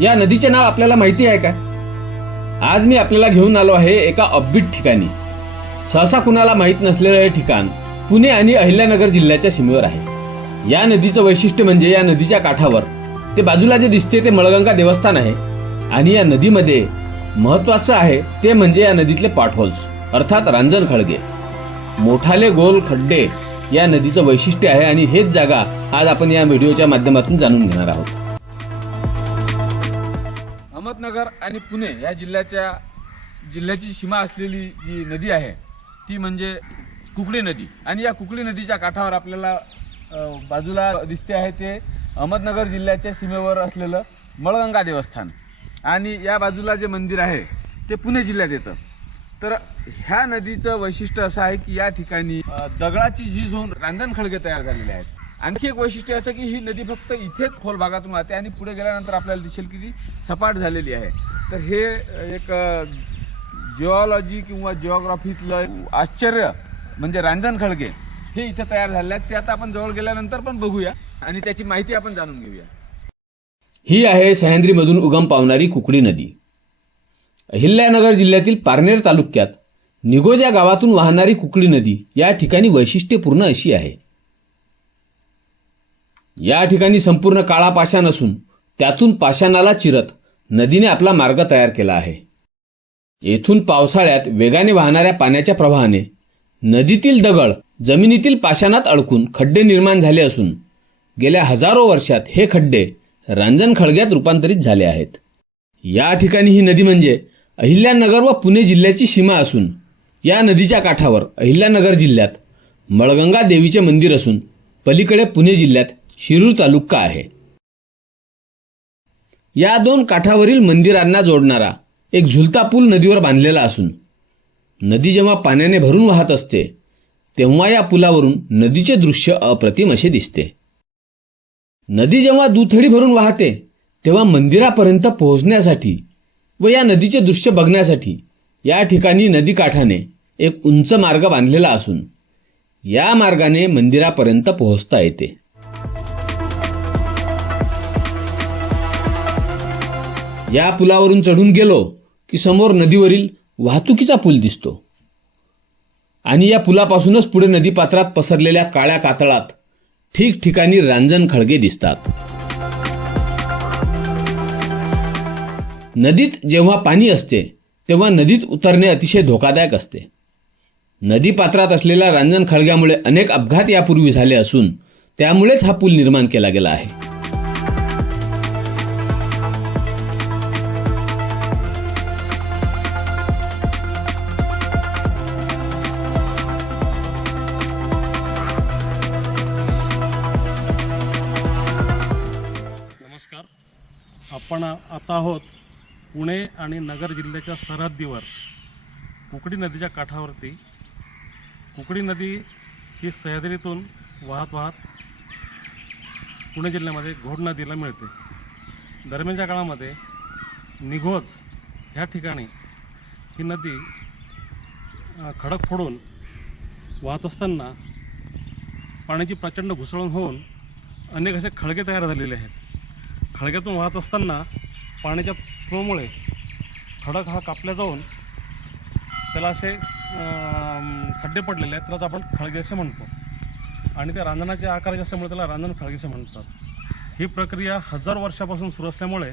या नदीचे नाव आपल्याला माहिती आहे का? आज मी आपल्याला घेऊन आलो आहे एका अपबीट ठिकाणी. सहसा कुणाला माहीत नसलेलं हे ठिकाण पुणे आणि अहिल्यानगर जिल्ह्याच्या सीमेवर आहे. या नदीचं वैशिष्ट्य म्हणजे या नदीच्या काठावर ते बाजूला जे दिसते ते मळगंगा देवस्थान आहे आणि या नदीमध्ये महत्वाचं आहे ते म्हणजे या नदीतले पाटहोल्स अर्थात रांजण खळगे. मोठाले गोल खड्डे या नदीचं वैशिष्ट्य आहे आणि हेच जागा आज आपण या व्हिडिओच्या माध्यमातून जाणून घेणार आहोत. अहमदनगर आणि पुणे या जिल्ह्याच्या जिल्ह्याची सीमा असलेली जी नदी आहे ती म्हणजे कुकडी नदी. आणि या कुकडी नदीच्या काठावर आपल्याला बाजूला दिसते आहे ते अहमदनगर जिल्ह्याच्या सीमेवर असलेलं मळगंगा देवस्थान. आणि या बाजूला जे मंदिर आहे ते पुणे जिल्ह्यात येतं. तर ह्या नदीचं वैशिष्ट्य असं आहे की या ठिकाणी दगडाची झीज होऊन रांजण खळगे तयार झालेले आहेत. आणखी एक वैशिष्ट्य असं की ही नदी फक्त इथेच खोल भागातून वाहते आणि पुढे गेल्यानंतर आपल्याला दिसेल की ती सपाट झालेली आहे. तर हे एक जिओलॉजी किंवा जिओग्राफीतलं आश्चर्य म्हणजे रांजण खळगे हे इथे तयार झाले आहेत. ते आता आपण जवळ गेल्यानंतर पण बघूया आणि त्याची माहिती आपण जाणून घेऊया. ही आहे सह्याद्रीमधून उगम पावणारी कुकडी नदी. अहिल्यानगर जिल्ह्यातील पारनेर तालुक्यात निगोज या गावातून वाहणारी कुकडी नदी या ठिकाणी वैशिष्ट्यपूर्ण अशी आहे. या ठिकाणी संपूर्ण काळा पाषाण असून त्यातून पाषाणाला चिरत नदीने आपला मार्ग तयार केला आहे. येथून पावसाळ्यात वेगाने वाहणाऱ्या पाण्याच्या प्रवाहाने नदीतील दगड जमिनीतील पाषाणात अडकून खड्डे निर्माण झाले असून गेल्या हजारो वर्षात हे खड्डे रांजण खळग्यात रूपांतरित झाले आहेत. या ठिकाणी ही नदी म्हणजे अहिल्यानगर व पुणे जिल्ह्याची सीमा असून या नदीच्या काठावर अहिल्यानगर जिल्ह्यात मळगंगा देवीचे मंदिर असून पलीकडे पुणे जिल्ह्यात शिरूर तालुका आहे. या दोन काठावरील मंदिरांना जोडणारा एक झुलता पूल नदीवर बांधलेला असून नदी जेव्हा पाण्याने भरून वाहत असते तेव्हा या पुलावरून नदीचे दृश्य अप्रतिम असे दिसते. नदी जेव्हा दुथडी भरून वाहते तेव्हा मंदिरापर्यंत पोहोचण्यासाठी व या नदीचे दृश्य बघण्यासाठी या ठिकाणी नदीकाठाने एक उंच मार्ग बांधलेला असून या मार्गाने मंदिरापर्यंत पोहोचता येते. या पुलावरून चढून गेलो की समोर नदीवरील वाहतुकीचा पूल दिसतो. आणि या पुलापासूनच पुढे नदीपात्रात पसरलेल्या काळ्या कातळात ठिकठिकाणी रांजण खळगे दिसतात. नदीत जेव्हा पाणी असते तेव्हा नदीत उतरणे अतिशय धोकादायक असते. नदीपात्रात असलेल्या रांजण खळग्यामुळे अनेक अपघात यापूर्वी झाले असून त्यामुळेच हा पूल निर्माण केला गेला आहे. आपण आता आहोत पुणे आणि नगर जिल्ह्याच्या सरहद्दीवर. कुकडी नदीच्या काठावरती. कुकडी नदी ही सह्याद्रीतून वाहत वाहत पुणे जिल्ह्यामध्ये घोड नदीला मिळते. दरम्यानच्या काळामध्ये निघोज ह्या ठिकाणी ही नदी खडक फोडून वाहत असताना पाण्याची प्रचंड घुसळून होऊन अनेक असे खळगे तयार झालेले आहेत. खळग्यातून वाहत असताना पाण्याच्या फ्लोमुळे खडक हा कापला जाऊन त्याला असे खड्डे पडलेले आहेत. त्यालाच आपण खळगे असे म्हणतो. आणि त्या रांजणाच्या आकाराचे असल्यामुळे त्याला रांजण खळगेसे म्हणतात. ही प्रक्रिया हजार वर्षापासून सुरू असल्यामुळे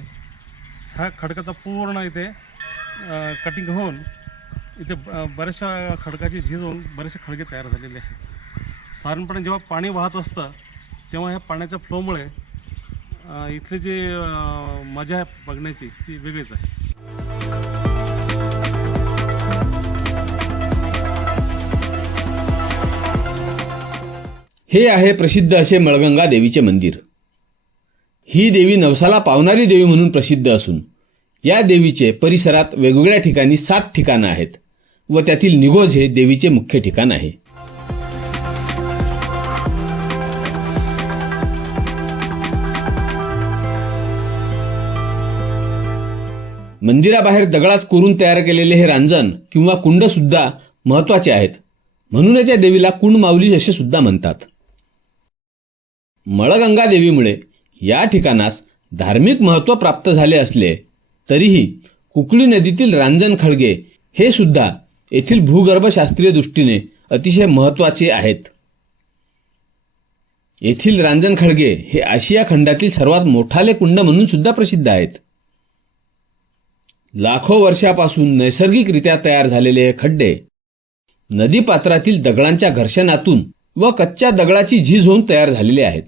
ह्या खडकाचा पूर्ण इथे कटिंग होऊन इथे ब- बऱ्याचशा खडकाची झीज होऊन बरेचसे खडके तयार झालेले आहेत. साधारणपणे जेव्हा पाणी वाहत असतं तेव्हा ह्या पाण्याच्या फ्लोमुळे इथली जी मजा आहे बघण्याची ती वेगळीच आहे. हे आहे प्रसिद्ध असे मळगंगा देवीचे मंदिर. ही देवी नवसाला पावणारी देवी म्हणून प्रसिद्ध असून या देवीचे परिसरात वेगवेगळ्या ठिकाणी सात ठिकाणं आहेत व त्यातील निगोज हे देवीचे मुख्य ठिकाण आहे. मंदिराबाहेर दगडात कोरून तयार केलेले हे रांजण किंवा कुंड सुद्धा महत्त्वाचे आहेत. म्हणूनच या देवीला कुंड माऊली असे सुद्धा म्हणतात. मळगंगा देवीमुळे या ठिकाणास धार्मिक महत्त्व प्राप्त झाले असले तरीही कुकळी नदीतील रांजण खळगे हे सुद्धा येथील भूगर्भशास्त्रीय दृष्टीने अतिशय महत्त्वाचे आहेत. येथील रांजण खळगे हे आशिया खंडातील सर्वात मोठाले कुंड म्हणून सुद्धा प्रसिद्ध आहेत. लाखो वर्षापासून नैसर्गिकरित्या तयार झालेले हे खड्डे नदीपात्रातील दगडांच्या घर्षणातून व कच्च्या दगडाची झीज होऊन तयार झालेले आहेत.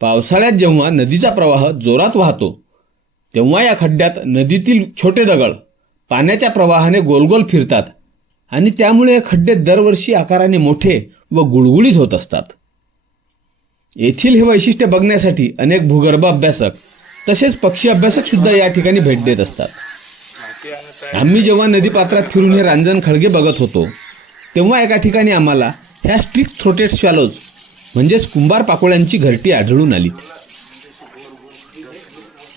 पावसाळ्यात जेव्हा नदीचा प्रवाह जोरात वाहतो तेव्हा या खड्ड्यात नदीतील छोटे दगड पाण्याच्या प्रवाहाने गोलगोल फिरतात आणि त्यामुळे हे खड्डे दरवर्षी आकाराने मोठे व गुळगुळीत होत असतात. येथील हे वैशिष्ट्य बघण्यासाठी अनेक भूगर्भ अभ्यासक तसेच पक्षी अभ्यासक सुद्धा या ठिकाणी भेट देत असतात. आम्ही जेव्हा नदीपात्रात फिरून हे रांजण खळगे बघत होतो तेव्हा एका ठिकाणी आम्हाला ह्या स्ट्रिक थ्रोटेड शॅलोज म्हणजेच कुंभार पाकोळ्यांची घरटी आढळून आली.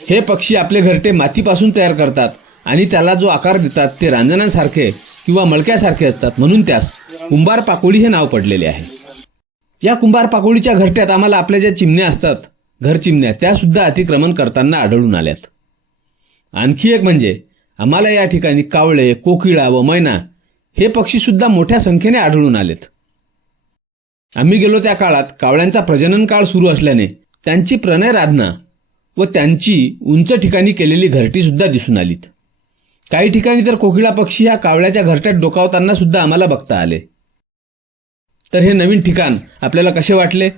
हे पक्षी आपले घरटे मातीपासून तयार करतात आणि त्याला जो आकार देतात ते रांजणांसारखे किंवा मळक्यासारखे असतात म्हणून त्यास कुंभार पाकोळी हे नाव पडलेले आहे. या कुंभार पाकोळीच्या घरट्यात आम्हाला आपल्या ज्या चिमण्या असतात घर चिमण्या अतिक्रमण करताना आढळून आल्यात. आणखी एक म्हणजे आम्हाला या ठिकाणी कावळे कोकिळा व मैना हे पक्षी सुद्धा मोठ्या संख्येने आढळून आलेत. आम्ही गेलो त्या काळात कावळ्यांचा प्रजनन काळ सुरू असल्याने त्यांची प्रणय राधना व त्यांची उंच ठिकाणी केलेली घरटी सुद्धा दिसून आलीत. काही ठिकाणी तर कोकिळा पक्षी ह्या कावळ्याच्या घरट्यात डोकावताना सुद्धा आम्हाला बघता आले. तर हे नवीन ठिकाण आपल्याला कसे वाटले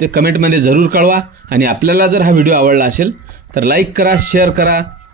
ते कमेंटमध्ये जरूर कळवा आणि आपल्याला जर हा व्हिडिओ आवडला असेल तर लाईक करा शेअर करा